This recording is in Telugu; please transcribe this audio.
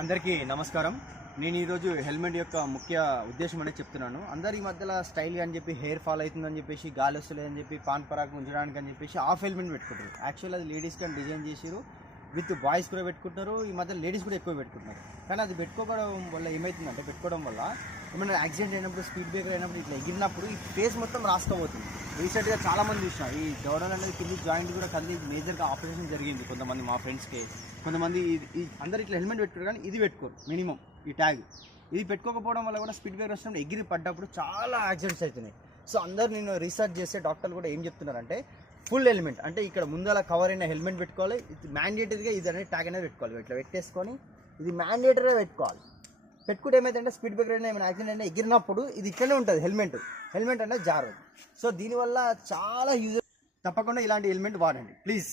అందరికీ నమస్కారం. నేను ఈరోజు హెల్మెట్ యొక్క ముఖ్య ఉద్దేశం అనేది చెప్తున్నాను. అందరు ఈ మధ్యలో స్టైల్గా అని చెప్పి హెయిర్ ఫాల్ అవుతుందని చెప్పేసి, గాలి వస్తలేదని చెప్పి, పాన్ పరాకు ఉంచడానికి అని చెప్పేసి హాఫ్ హెల్మెట్ పెట్టుకుంటారు. యాక్చువల్ అది లేడీస్కి అని డిజైన్ చేసారు, విత్ బాయ్స్ కూడా పెట్టుకుంటున్నారు. ఈ మధ్య లేడీస్ కూడా ఎక్కువ పెట్టుకుంటున్నారు. కానీ అది పెట్టుకోవడం వల్ల ఏమవుతుందంటే, పెట్టుకోవడం వల్ల ఏమైనా యాక్సిడెంట్ అయినప్పుడు, స్పీడ్ బ్రేకర్ అయినప్పుడు, ఇట్లా ఎగిరినప్పుడు ఈ ఫేస్ మొత్తం రాసుకోబోతుంది. రీసెంట్గా చాలామంది చూసిన ఈ దవడలు అనేది కింది జాయింట్ కూడా కదిలి మేజర్గా ఆపరేషన్ జరిగింది కొంతమంది మా ఫ్రెండ్స్కి. కొంతమంది అందరు ఇట్లా హెల్మెట్ పెట్టుకోరు, కానీ ఇది పెట్టుకోరు. మినిమం ఈ ట్యాగ్ ఇది పెట్టుకోకపోవడం వల్ల కూడా స్పీడ్ బ్రేకర్ వచ్చినప్పుడు ఎగిరి పడ్డప్పుడు చాలా యాక్సిడెంట్స్ అవుతున్నాయి. సో అందరు నేను రీసెర్చ్ చేస్తే డాక్టర్లు కూడా ఏం చెప్తున్నారంటే, ఫుల్ హెల్మెట్ అంటే ఇక్కడ ముందర కవర్ అయిన హెల్మెట్ పెట్టుకోవాలి. ఇది మ్యాండేటరీగా ఇది అనేది ట్యాగ్ అనేది పెట్టుకోవాలి. ఇట్లా పెట్టేసుకొని ఇది మ్యాండేటరీగా పెట్టుకోవాలి. పెట్టుకుంటే ఏమైందంటే స్పీడ్ బ్రేకర్ అయినా ఏమైనా యాక్సిడెంట్ అయినా ఎగిరినప్పుడు ఇది ఇక్కడనే ఉంటుంది. హెల్మెట్ అనేది జారదు. సో దీనివల్ల చాలా యూజ్. తప్పకుండా ఇలాంటి హెల్మెట్ వాడండి ప్లీజ్.